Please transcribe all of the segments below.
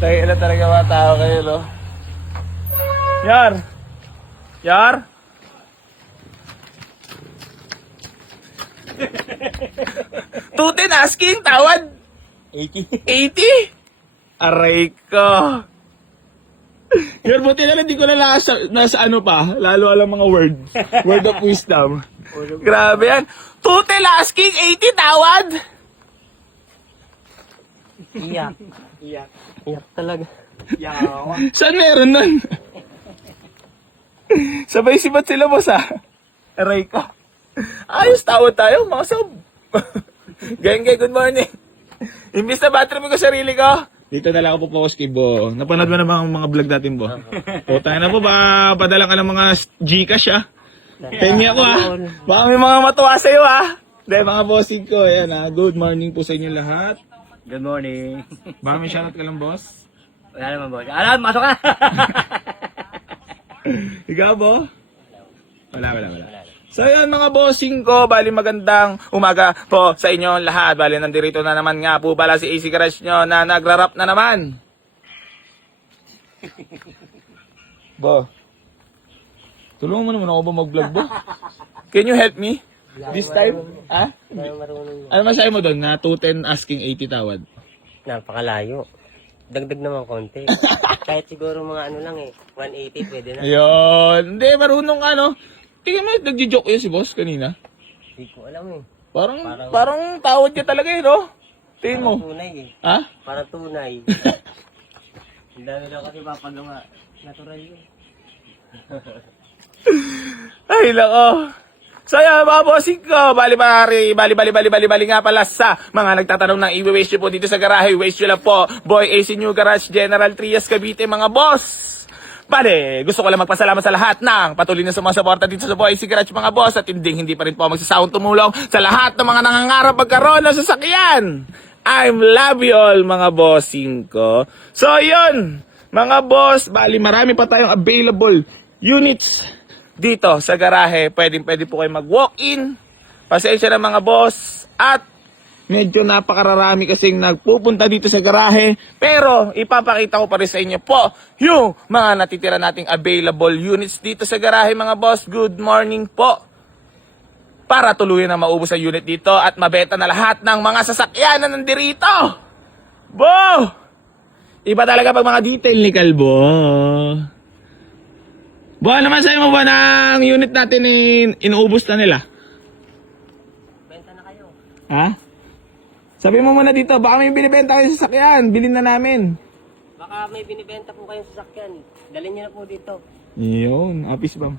Tayo na talaga mga tao kayo, no? Yar! Yar! Tutin asking, tawad! 80. 80? Aray ko! Yun, buti na lang, hindi ko na nasa ano pa, lalo alam mga words. Word of wisdom. Grabe yan. Tutin asking, 80 tawad! Iyak. Iyak. Iyak talaga. Yawa. Saan meron nun? Sabay sibat sila, boss, ha? Aray ko. Ayos, tawad tayo, mga sob. Geng, good morning. Imbis na battery ko sarili ko. Dito na lang ako po kay Bo. Napanood mo na ba ang mga vlog natin, Bo? O, tayo na po ba? Padala ka ng mga Gcash, ha? Pengi ako, ha? Baka may mga matuwa sa'yo, ha? Hindi, mga bossing ko. Ayan, ha? Good morning po sa inyo lahat. Good morning. Baka may shoutout ka lang, boss? Wala naman, boss. Alam, masok ka! Ikaw, Bo? Wala. So yun mga bossing ko, bali magandang umaga po sa inyo lahat. Bali nandito na naman nga po pala si AC Crush nyo na nagra-rap na naman. Bo, tulungan mo naman ako ba mag-vlog, Bo? Can you help me? This time? Ha? Ano masahe mo doon na 210 asking 80 tawad? Napakalayo. Dagdag naman konti. Kahit siguro mga ano lang eh. 180 pwede na. Ayun. Hindi, marunong ano. Tingnan mo, nagjo-joke yun si boss kanina. Hindi ko alam eh. Parang tawad niya talaga eh, no? Tingin mo. Parang tunay eh. Ha? Parang tunay. Ang dami lang kasi papagawa. Natural yun. Ay, lako. So yan, mga bossing ko, bali nga pala sa mga nagtatanong ng i-waste nyo po dito sa garahe. Waste nyo lang po, Boy AC New Garage, General Trias, Cavite, mga boss. Bale, gusto ko lang magpasalamat sa lahat ng patuloy na sumusuporta dito sa Boy AC Garage, mga boss. At hindi pa rin po magsasawang tumulong sa lahat ng mga nangangarap magkaroon ng sasakyan. I'm love you all, mga bossing ko. So yun, mga boss, bali marami pa tayong available units dito sa garahe. Pwede po kayo mag-walk-in. Pasensya na mga boss. At medyo napakararami kasing nagpupunta dito sa garahe. Pero ipapakita ko pa rin sa inyo po yung mga natitira nating available units dito sa garahe, mga boss. Good morning po. Para tuluyan na maubos ang unit dito at mabenta na lahat ng mga sasakyan na nandirito. Bo! Iba talaga pag mga detail ni Kalbo. Bo, ano man sa'yo mo ba ng unit natin inuubos na nila? Benta na kayo. Ha? Sabi mo muna dito, baka may binibenta kayo sa sasakyan. Bilhin na namin. Baka may binibenta po kayong sasakyan. Dalhin nyo na po dito. Yun, apis bang.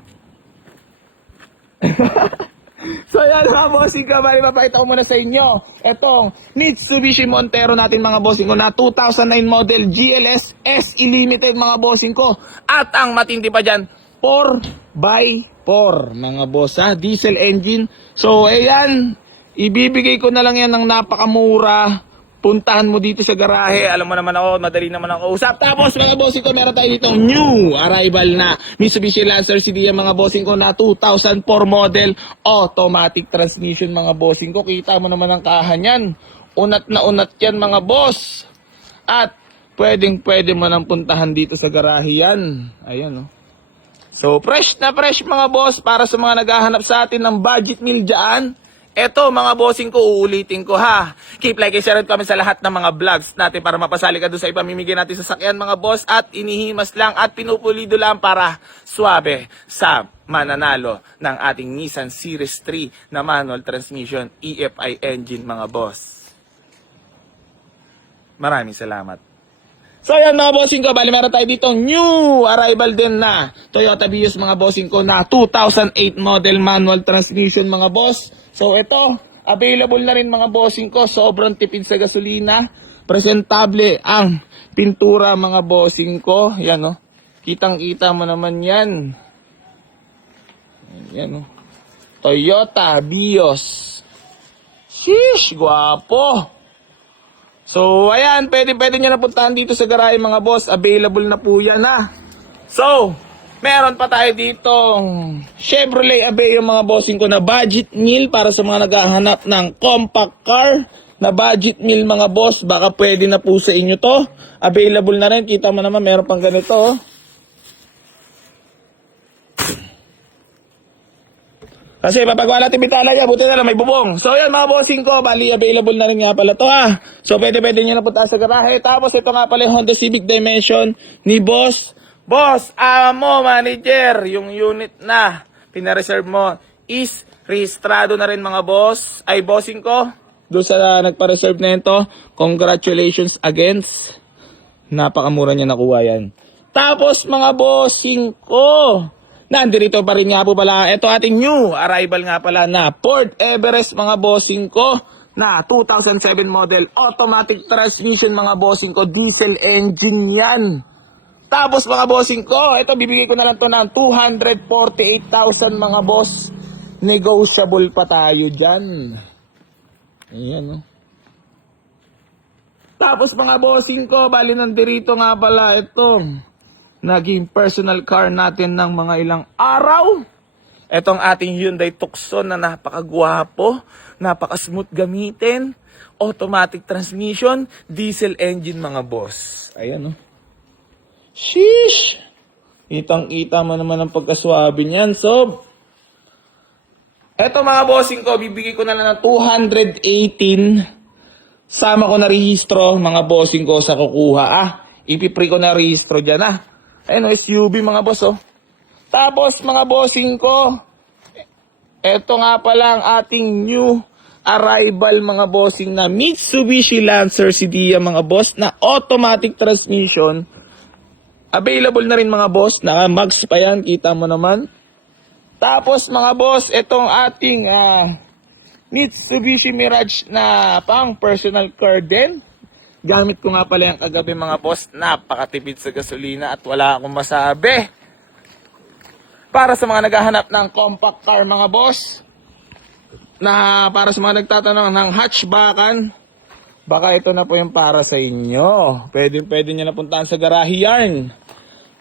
So yan mga bossing ko, bali mapakita ko muna sa inyo etong Mitsubishi Montero natin, mga bossing ko, na 2009 model GLS SE Limited, mga bossing ko. At ang matindi pa dyan, 4x4 mga boss, ha? Diesel engine. So ayan, ibibigay ko na lang yan ng napakamura. Puntahan mo dito sa garahe. Alam mo naman ako, madali naman ako usap. Tapos mga bossing ko, meron tayo dito new arrival na Mitsubishi Lancer CDM, mga bossing ko, na 2004 model automatic transmission, mga bossing ko. Kita mo naman ang kaha niyan. Unat na unat yan, mga boss. At pwede mo nang puntahan dito sa garahe yan. Ayan, oh. So fresh na fresh, mga boss, para sa mga naghahanap sa atin ng budget meal dyan. Eto mga bossing ko, uulitin ko, ha. Keep like and share kami sa lahat ng mga vlogs natin para mapasali ka doon sa ipamimigay natin sa sakyan, mga boss. At inihimas lang at pinupulido lang para swabe sa mananalo ng ating Nissan Series 3 na manual transmission EFI engine, mga boss. Maraming salamat. So yan mga bossing ko, bali meron tayo dito new arrival din na Toyota Vios, mga bossing ko, na 2008 model manual transmission, mga boss. So ito, available na rin, mga bossing ko. Sobrang tipid sa gasolina. Presentable ang pintura, mga bossing ko. Yan, oh. Kitang-kita mo naman yan. Yan, oh. Toyota Vios. Sheesh, guwapo. So, ayan, pwede nyo napuntahan dito sa garahe, mga boss. Available na po yan, ha. So, meron pa tayo dito Chevrolet Aveo, mga bossing ko, na budget meal para sa mga naghahanap ng compact car. na budget meal mga boss. Baka pwede na po sa inyo to. Available na rin. Kita mo naman, meron pang ganito. Oh. Kasi papag wala tibitala niya, buti na lang may bubong. So yan mga bossing ko, bali available na rin nga pala to ha. So pwede nyo na punta sa garahe. Tapos ito nga pala yung Honda Civic Dimension ni Boss. Boss, mo manager, yung unit na pinareserve mo is rehistrado na rin mga boss. Ay bossing ko, doon sa nagpa-reserve na ito, congratulations against. Napakamura niya nakuha yan. Tapos mga bossing ko, nandito pa rin nga po pala, ito ating new arrival nga pala na Ford Everest mga bossing ko na 2007 model, automatic transmission mga bossing ko, diesel engine yan. Tapos mga bossing ko, ito bibigay ko na lang to ng 248,000 mga boss. Negotiable pa tayo dyan. Ayan oh. Tapos mga bossing ko, bali nandito nga pala ito. Naging personal car natin ng mga ilang araw. Etong ating Hyundai Tucson na napakagwapo, napaka-smooth gamitin, automatic transmission, diesel engine mga boss. Ayan oh. Sheesh! Kitang-kita mo naman ang pagkaswabe niyan, sob. Eto mga bossing ko, bibigay ko na lang ng 218. Sama ko na rehistro mga bossing ko sa kukuha. Ipipree ko na rehistro dyan Ayun, SUV mga boss oh. Tapos mga bossing ko, eto nga pala ang ating new arrival mga bossing na Mitsubishi Lancer Sedan mga boss na automatic transmission. Available na rin mga boss, naka-max pa yan, kita mo naman. Tapos mga boss, etong ating Mitsubishi Mirage na pang personal car din. Gamit ko nga pala yung kagabi mga boss, napakatipid sa gasolina at wala akong masabi. Para sa mga naghahanap ng compact car mga boss, na para sa mga nagtatanong ng hatchbackan, baka ito na po yung para sa inyo. Pwede nyo na puntahan sa Garahe Yarn.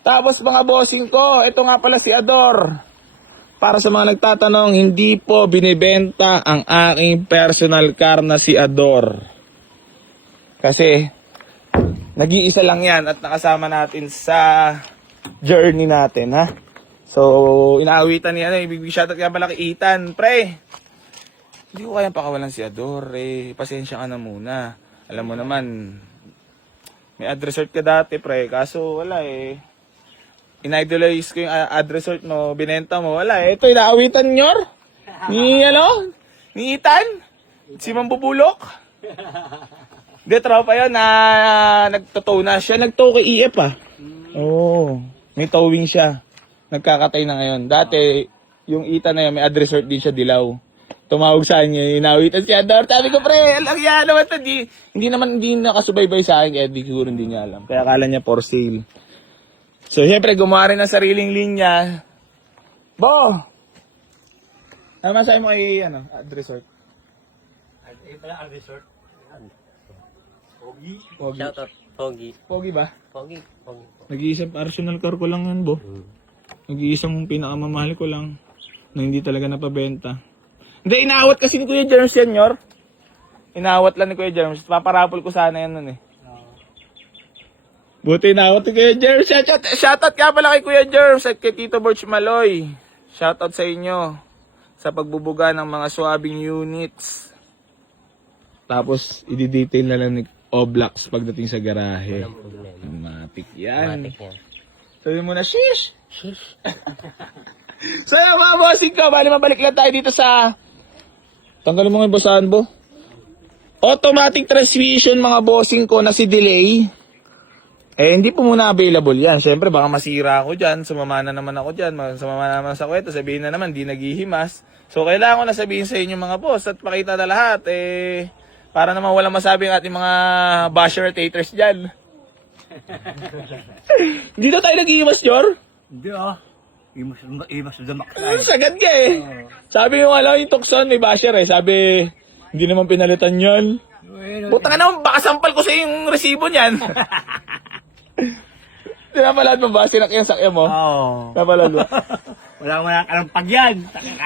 Tapos mga bossing ko, ito nga pala si Ador. Para sa mga nagtatanong, hindi po binibenta ang aking personal car na si Ador. Kasi, nag-iisa lang yan at nakasama natin sa journey natin, ha? So, inaawitan niya, ibig shoutout kaya pala kay Ethan. Pre, hindi ko kayang pakawalan si Ador, pasensya ka na muna. Alam mo naman, may ad resort ka dati, pre, kaso wala in-idolize ko yung ad resort mo, binenta mo, wala Ito, inaawitan nyor? Ni Ethan? Si Mambubulok? Hindi, tropa yun na nagtotow na siya. Nagtow kay EF Oo. May towing siya. Nagkakatay na ngayon. Dati, yung Ethan na yun, may ad resort din siya, Dilaw. Tumawag sa kanya, inawitan siya. Sabi ko, pre, alam yan naman ito. Hindi nakasubaybay sa akin, kaya di siguro hindi niya alam. Kaya akala niya for sale. So, syempre, gumawa rin ng sariling linya. Bo! Ano masabi mo kay, ad resort? Ad resort? Pogi. Shoutout, Pogi. Pogi ba? Pogi. Nag-iisang personal car ko lang yan, Bo. Nag-iisang pinakamamahal ko lang na hindi talaga napabenta. Hindi, inaawat kasi ni Kuya Germs yan, Nyor. Inaawat lang ni Kuya Germs. Paparapol ko sana yan nun Buti inaawat ni Kuya Germs. Shoutout ka pala kay Kuya Germs at kay Tito Borch Maloy. Shoutout sa inyo sa pagbubuga ng mga swabing units. Tapos, i-detail na lang ni Oblax pagdating sa garahe. Walang problema. Matik yan. Matik yan. Sabi mo na, shish! So yun mga bossing ko, bali mabalik lang tayo dito sa... Tanggalin mo nga yung basahan, Bo. Automatic transmission mga bossing ko na si Delay. Hindi po muna available yan. Siyempre, baka masira ako dyan. Sumama na naman ako dyan. Sumama na naman sa kwento. Sabihin na naman, di naghihimas. So, kailangan ko na sabihin sa inyo mga boss at pakita na lahat. Para naman walang masabi ang ating mga basher haters dyan. Dito tayo naghihimas, Jor? Hindi Imas na damak Sagad ka Sabi yung yung Tucson, may basher Sabi, hindi naman pinalitan yan. Puta ka naman, baka sampal ko sa yung resibo niyan. Napalad mo ba? Sinakyan mo? Oo. Napalad mo? Wala kalampag yan.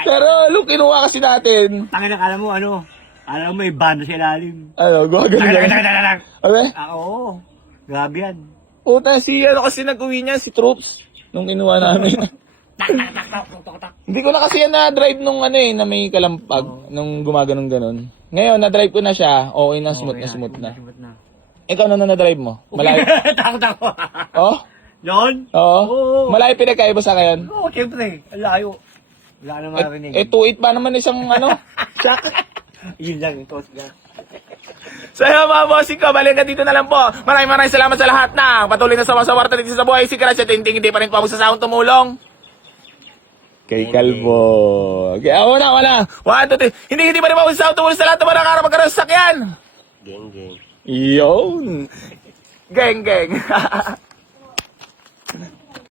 Pero, look, kinuha kasi natin. Tangin na kala mo, Alam mo, may banda sa ilalim. Ano, gumagano Tak. Okay? Oo. Grabe yan. Puta, si ano kasi nag-uwi niya, si Troops, nung kinuha namin. Tak. Hindi ko na kasi yan na-drive nung ano eh, na may kalampag, nung gumaganong ganon. Ngayon, na-drive ko na siya, okay na, smooth na. Smooth na. Ikaw na na-drive mo? Malayo? Tako. Oh? Yun? Oo? Oo. Malayo pinagkaiba sa ngayon? Oo, siyempre. Ang layo. Wala na marinig. 2.8 pa naman isang ano? Check. Yun lang, yung coast guard. So yun mga bossing ko, balik ka dito na lang po. Maraming salamat sa lahat na patuloy na sawarta dito sa buhay. Si Crash at hindi pa rin po magsasahong tumulong. Kay Calvo. Okay, wala. 1, 2, 3. Hindi pa rin po magsasahong tumulong sa lahat ng mga nakarap magkaroon sa sakyan. Geng. Yun. Geng.